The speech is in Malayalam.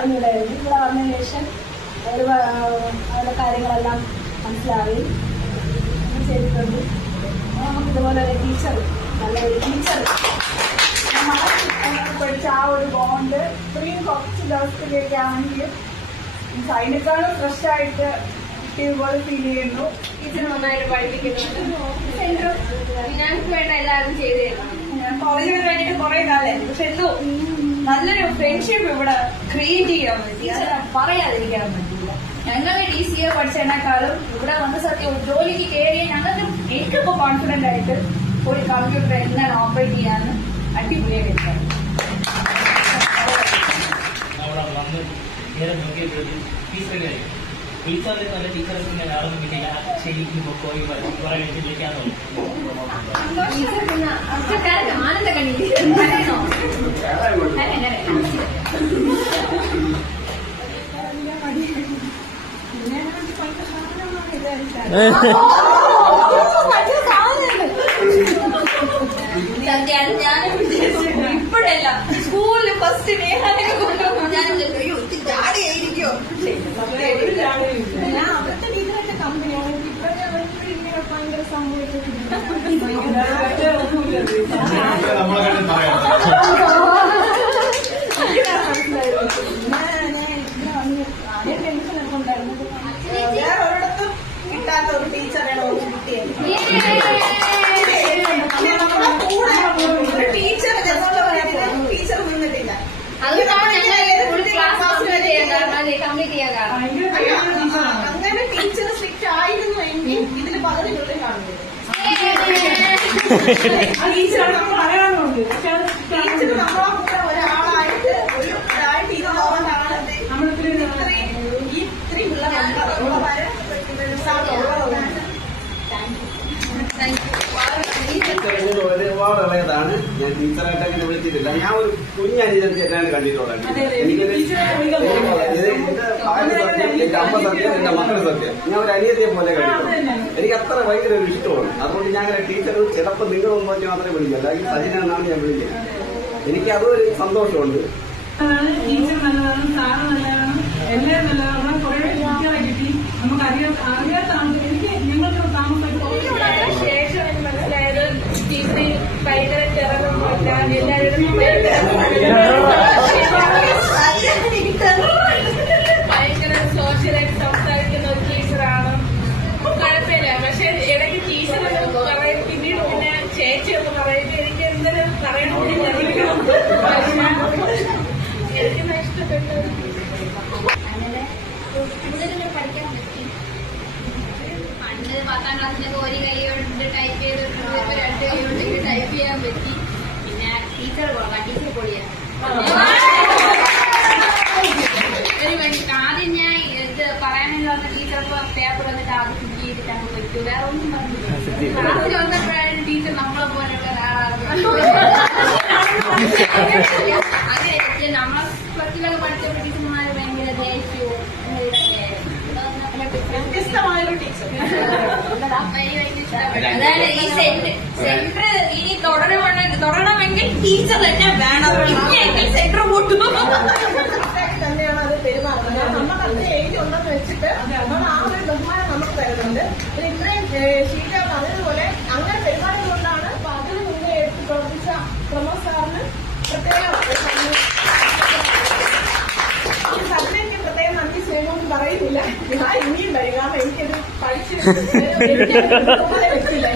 അറിഞ്ഞില്ലായിരുന്നു. ഇവിടെ വന്നതിന് ശേഷം അവരുടെ കാര്യങ്ങളെല്ലാം മനസ്സിലായി ചെയ്തിട്ടുണ്ട്. നമുക്ക് ഇതുപോലെ ഒരു ടീച്ചർ, നല്ലൊരു ടീച്ചർ പഠിച്ച ആ ഒരു ബോണ്ട് ഇത്രയും കുറച്ച് ദിവസത്തിലേക്കാണെങ്കിൽ അതിനേക്കാളും ഫ്രഷായിട്ട് ഇതുപോലെ ഫീൽ ചെയ്യുന്നു. ടീച്ചർ നന്നായിട്ട് പഠിപ്പിക്കുന്നുണ്ട്. ഞങ്ങൾക്ക് വേണ്ട എല്ലാവരും ചെയ്ത് തരണം. ഞാൻ കോളേജിന് വേണ്ടിയിട്ട് കുറെ കാലമായിരുന്നു, പക്ഷെ എന്തോ നല്ലൊരു ഫ്രണ്ട്ഷിപ്പ് ഇവിടെ ക്രിയേറ്റ് ചെയ്യാൻ പറ്റി. അത് പറയാതിരിക്കാൻ പറ്റില്ല. ഞങ്ങൾ DCA പഠിച്ചതിനേക്കാളും ഇവിടെ വന്ന സത്യം ജോലിക്ക് കയറിയ ഞങ്ങൾക്ക് എനിക്കിപ്പോ കോൺഫിഡന്റ് ആയിട്ട് ഒരു കമ്പ്യൂട്ടർ എങ്ങനെ ഓപ്പറേറ്റ് ചെയ്യാന്ന് അടിപൊളിയായിട്ട് എടുക്കാം. ടീച്ചറിൽ നല്ല ടീച്ചർക്ക് ഞാൻ ആളൊന്നും കിട്ടില്ല. ശരിക്കും പോയി കുറെ വിളിക്കാന്ന് ആനന്ദ കണ്ണി ഇപ്പോഴല്ല, സ്കൂളിൽ ഫസ്റ്റ് നേഹാനൊക്കെ കൊണ്ടുപോകും. ഞാൻ ജാടിയായിരിക്കോ ഞാൻ അവിടുത്തെ ടീച്ചറൊക്കെ കമ്പനിയാണ്. ഇപ്പോഴത്തെ അവർക്ക് ഇങ്ങനെ ഭയങ്കര സംഭവിച്ചിട്ടുണ്ട്. ആദ്യം ടെൻഷൻ ഒക്കെ ഉണ്ടായിരുന്നു. വേറെ ഒരിടത്തും കിട്ടാത്ത ഒരു ടീച്ചറാണ് ഒരു കുട്ടിയെ ടീച്ചർ ടീച്ചർ നിന്നിട്ടില്ല. അങ്ങനെ ടീച്ചർ സ്ട്രിക്റ്റ് ആയിരുന്നു എങ്കിൽ ഇതിന് പകുതി കുട്ടി കാണുന്നത്. ടീച്ചർ പറയാനുണ്ട്. ടീച്ചർ നമ്മളെ കൂടെ ഒരാളായിട്ട് ഒരായിട്ട് ഇതുള്ളതാണ് ഇത്രയും ഒരുപാട് ഇളയതാണ്. ഞാൻ ടീച്ചറായിട്ട് അങ്ങനെ വിളിച്ചിട്ടില്ല. ഞാൻ ഒരു കുഞ്ഞനുജത്തിയായിട്ടാണ് കണ്ടിട്ടുള്ളത്. എനിക്ക് ഭാര്യ സത്യം, എന്റെ അമ്മ സത്യം, എന്റെ മക്കള് സത്യം. ഞാൻ ഒരു അനിയത്തിയെ പോലെ കണ്ടിട്ടുണ്ട്. എനിക്ക് അത്ര ഭയങ്കര ഒരു ഇഷ്ടമാണ്. അതുകൊണ്ട് ഞാൻ അങ്ങനെ ടീച്ചർ ചിലപ്പോൾ നിങ്ങളൊന്നും പറ്റി മാത്രമേ വിളിക്കൂ, അല്ലെങ്കിൽ സജിനാണ് ഞാൻ വിളിക്കുന്നത്. എനിക്ക് അതൊരു സന്തോഷമുണ്ട്. ടീച്ചർ നല്ലതാണ്, സാറ് നല്ലതാണ്, എല്ലാവരും നല്ലതാണ്. കുറെ കുട്ടികളെ കിട്ടി. നമുക്ക് അറിയാത്താണ്. എനിക്ക് ഞങ്ങൾക്ക് താമസമായിട്ട് ശേഷം എനിക്ക് മനസ്സിലായത് ടീച്ചർ ഭയങ്കര ചെറുതൊന്നുമില്ല, എല്ലാവരും ഭയങ്കര സോഷ്യലായിട്ട് സംസാരിക്കുന്ന ഒരു ടീച്ചറാണ്. കുഴപ്പമില്ല. പക്ഷെ ഇടയ്ക്ക് ടീച്ചർ പറയും, പിന്നീട് പിന്നെ ചേച്ചി ഒന്ന് പറയുമ്പോൾ എനിക്ക് എന്തെങ്കിലും പറയണമെന്ന് എനിക്ക് ഇഷ്ടപ്പെട്ടു. അങ്ങനെ കൂടുതലും പഠിക്കാൻ പറ്റി. പണ്ട് 10ാം ക്ലാസ്സിലൊക്കെ ഒരു കൈ കൊണ്ട് ടൈപ്പ് ചെയ്തിട്ടുണ്ട്, ഇപ്പൊ 2 കൈ കൊണ്ട് ടൈപ്പ് ചെയ്യാൻ പറ്റി. പിന്നെ ടീച്ചർ പോകാം, ടീച്ചർ പൊളിയാണ്. ആദ്യം ഞാൻ ഇത് പറയാനുള്ള വന്ന ടീച്ചർ പേപ്പർ വന്നിട്ട് ആദ്യം ഫിറ്റ് ചെയ്തിട്ടാണ് പറ്റൂ, വേറെ ഒന്നും പറഞ്ഞില്ല. ക്ലാസ്സിൽ വന്നപ്പോഴാണ് ടീച്ചർ നമ്മളെ പോലെയുള്ള ഒരാളാണ്. അങ്ങനെ നമ്മളെ ക്ലാസ്സിലൊക്കെ പഠിച്ചപ്പോൾ ടീച്ചർമാര് ഭയങ്കര ദേഷ്യവും വ്യത്യസ്തമായൊരു ടീച്ചർ. അതായത് ഈ സെന്റർ ഇനി തുടരണമെങ്കിൽ ടീച്ചർ തന്നെ വേണം, ഇല്ലെങ്കിൽ സെന്റർ പൊട്ടും. തന്നെയാണ് അത് പെരുമാറുന്നത്. നമുക്ക് അത്ര ഏജ് ഉണ്ടെന്ന് വെച്ചിട്ട് നമ്മൾ ആ ഒരു ബഹുമാനം നമുക്ക് തരുന്നുണ്ട്. പിന്നെ ഇത്രയും ശീല പറഞ്ഞതുപോലെ അങ്ങനെ പെരുമാറുന്നതുകൊണ്ടാണ് അതിന് മുന്നേ എടുത്ത് പ്രവർത്തിച്ച പ്രമോദ് സാറിന് പ്രത്യേകം സജിനയ്ക്ക് പ്രത്യേകം നന്ദി സ്നേഹമൊന്നും പറയുന്നില്ല. ഞാൻ ഇനിയും വരും, കാരണം എനിക്കത് പഠിച്ച് വെച്ചില്ല.